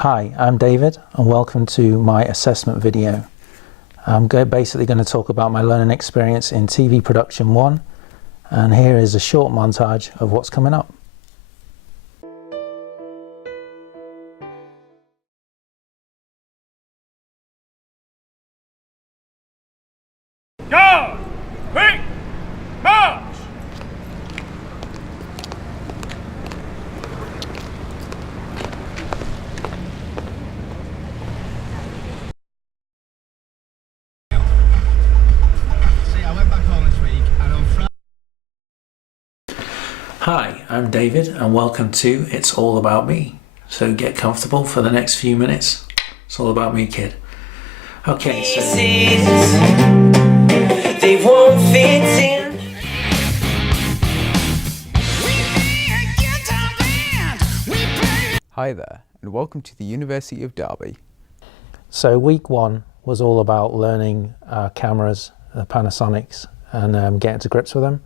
Hi, I'm David and welcome to my assessment video. I'm basically going to talk about my learning experience in TV Production 1, and here is a short montage of what's coming up. Go! Quick! March! Hi, I'm David and welcome to It's All About Me. So get comfortable for the next few minutes. It's all about me, kid. Okay, so... They won't fit in. Hi there, and welcome to the University of Derby. So week one was all about learning our cameras, the Panasonics, and getting to grips with them,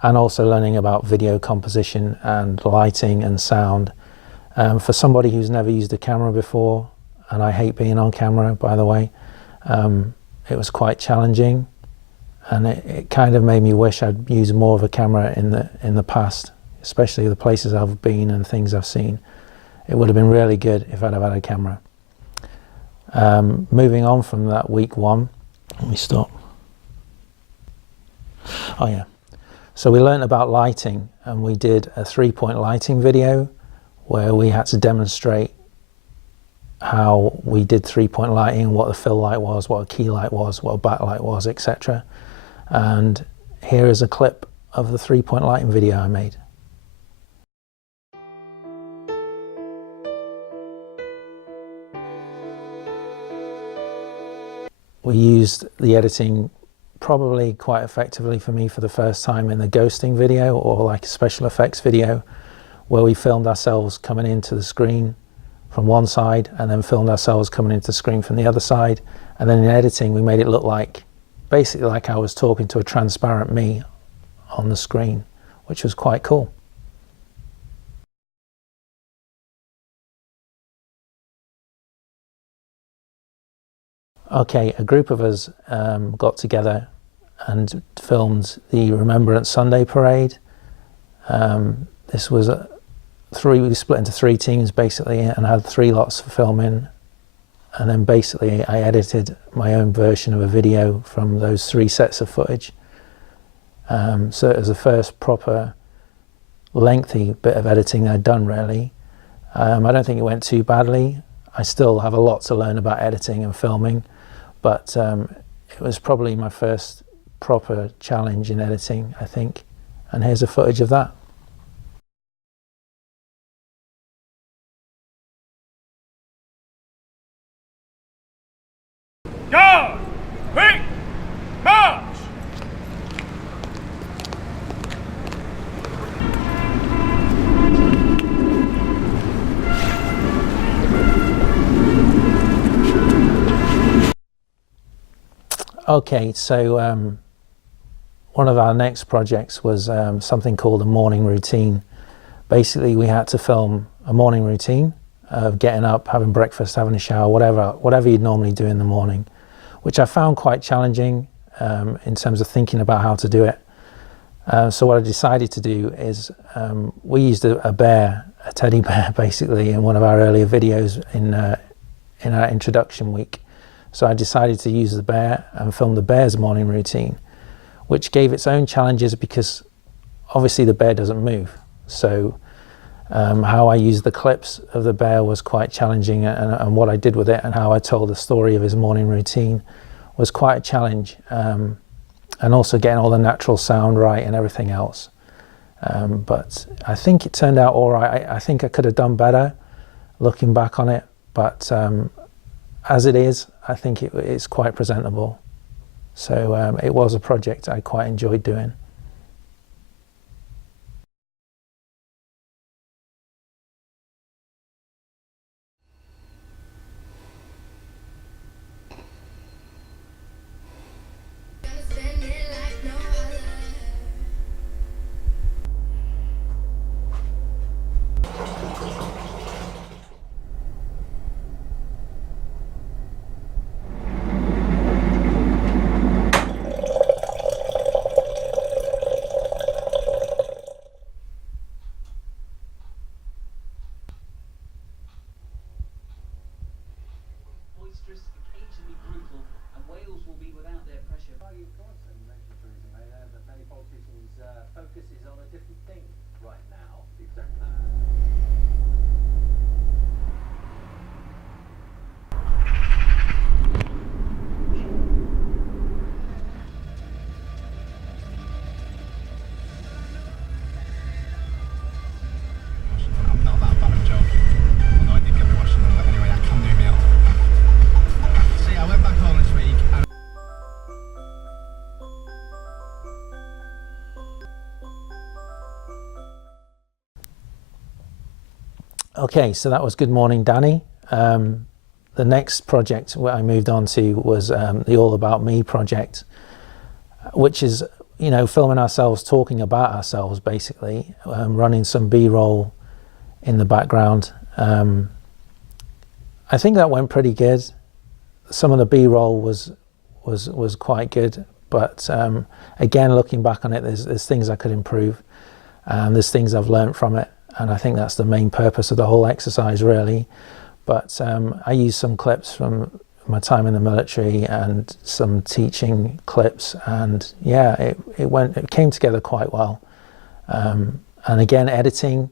and also learning about video composition and lighting and sound. For somebody who's never used a camera before, and I hate being on camera, by the way, it was quite challenging, and it kind of made me wish I'd used more of a camera in the past, especially the places I've been and things I've seen. It would have been really good if I'd have had a camera. Moving on from that week one, let me stop. Oh yeah. So we learned about lighting, and we did a 3-point lighting video where we had to demonstrate how we did 3-point lighting, what a fill light was, what a key light was, what a backlight was, etc. And here is a clip of the 3-point lighting video I made. We used the editing probably quite effectively for me for the first time in the ghosting video, or like a special effects video, where we filmed ourselves coming into the screen from one side and then filmed ourselves coming into the screen from the other side, and then in editing we made it look like basically like I was talking to a transparent me on the screen, which was quite cool. Okay, a group of us got together and filmed the Remembrance Sunday Parade. This was we split into 3 teams basically, and had 3 lots for filming, and then basically I edited my own version of a video from those 3 sets of footage. So it was the first proper lengthy bit of editing I'd done really. I don't think it went too badly. I still have a lot to learn about editing and filming, but it was probably my first proper challenge in editing, I think. And here's a footage of that. Go! Quick! March! Okay, so one of our next projects was something called a morning routine. Basically, we had to film a morning routine of getting up, having breakfast, having a shower, whatever you'd normally do in the morning, which I found quite challenging in terms of thinking about how to do it. So what I decided to do is we used a bear, a teddy bear basically, in one of our earlier videos in our introduction week. So I decided to use the bear and film the bear's morning routine, which gave its own challenges because obviously the bear doesn't move. So how I used the clips of the bear was quite challenging, and what I did with it and how I told the story of his morning routine was quite a challenge. And also getting all the natural sound right and everything else. But I think it turned out all right. I think I could have done better looking back on it, but as it is, I think it's quite presentable. So it was a project I quite enjoyed doing. Okay, so that was Good Morning Danny. The next project I moved on to was the All About Me project, which is, you know, filming ourselves talking about ourselves, basically, running some B-roll in the background. I think that went pretty good. Some of the B-roll was quite good, but again, looking back on it, there's things I could improve, and there's things I've learned from it, and I think that's the main purpose of the whole exercise, really. But I used some clips from my time in the military and some teaching clips, and yeah, it came together quite well. And again, editing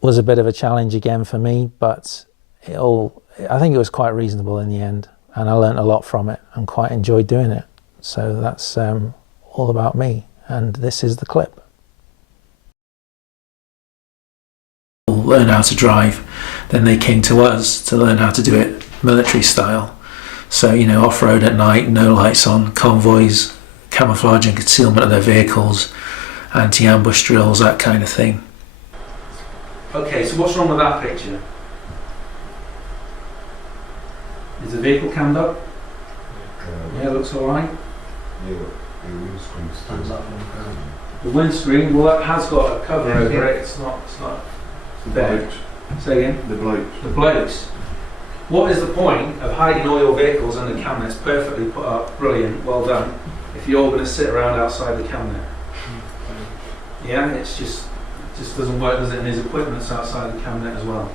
was a bit of a challenge again for me, but I think it was quite reasonable in the end, and I learned a lot from it and quite enjoyed doing it. So that's all about me, and this is the clip. Learn how to drive, then they came to us to learn how to do it military style. So, you know, off-road at night, no lights on, convoys, camouflage and concealment of their vehicles, anti-ambush drills, that kind of thing. Okay, so what's wrong with that picture? Is the vehicle cammed up? Yeah, looks alright. The windscreen, well, that has got a cover over it. It's not there. Say again? The blokes. The blokes. What is the point of hiding all your vehicles in the cabinet? It's perfectly put up, brilliant, well done, if you're all going to sit around outside the cabinet. Yeah, it just doesn't work, does it? And his equipment's outside the cabinet as well.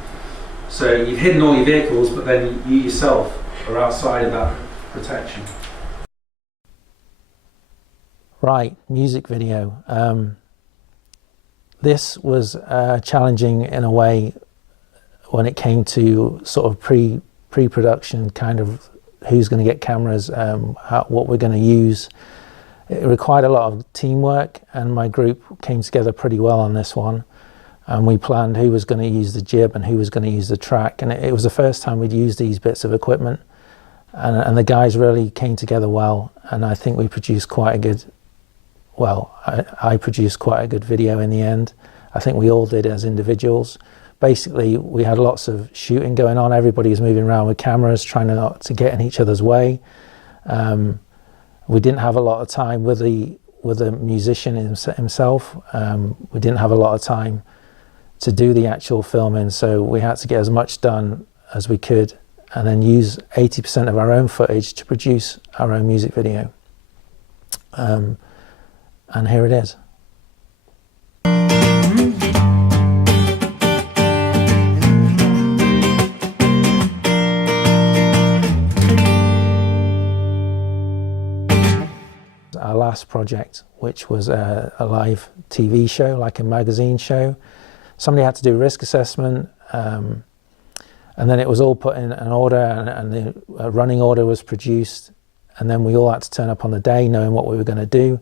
So you've hidden all your vehicles, but then you yourself are outside of that protection. Right, music video. This was challenging in a way when it came to sort of pre-production, kind of who's going to get cameras, what we're going to use. It required a lot of teamwork, and my group came together pretty well on this one. And we planned who was going to use the jib and who was going to use the track. And it was the first time we'd used these bits of equipment. And the guys really came together well. And I think we produced quite a good, well, I produced quite a good video in the end. I think we all did as individuals. Basically, we had lots of shooting going on. Everybody was moving around with cameras, trying not to get in each other's way. We didn't have a lot of time with the musician himself. We didn't have a lot of time to do the actual filming, so we had to get as much done as we could and then use 80% of our own footage to produce our own music video. And here it is. Our last project, which was a live TV show, like a magazine show. Somebody had to do a risk assessment, and then it was all put in an order, and the running order was produced, and then we all had to turn up on the day knowing what we were going to do.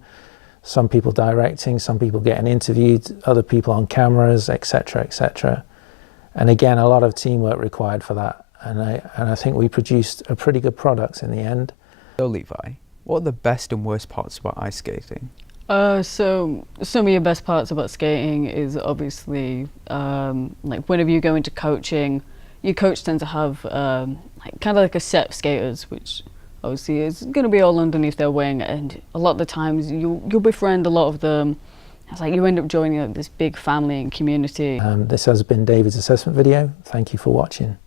Some people directing, some people getting interviewed, other people on cameras, etc., etc. And again, a lot of teamwork required for that, and I think we produced a pretty good product in the end. So Levi, what are the best and worst parts about ice skating? So some of your best parts about skating is obviously like whenever you go into coaching, your coach tends to have like kind of like a set of skaters, which obviously is going to be all underneath their wing, and a lot of the times you'll befriend a lot of them. It's like you end up joining like this big family and community. This has been David's assessment video. Thank you for watching.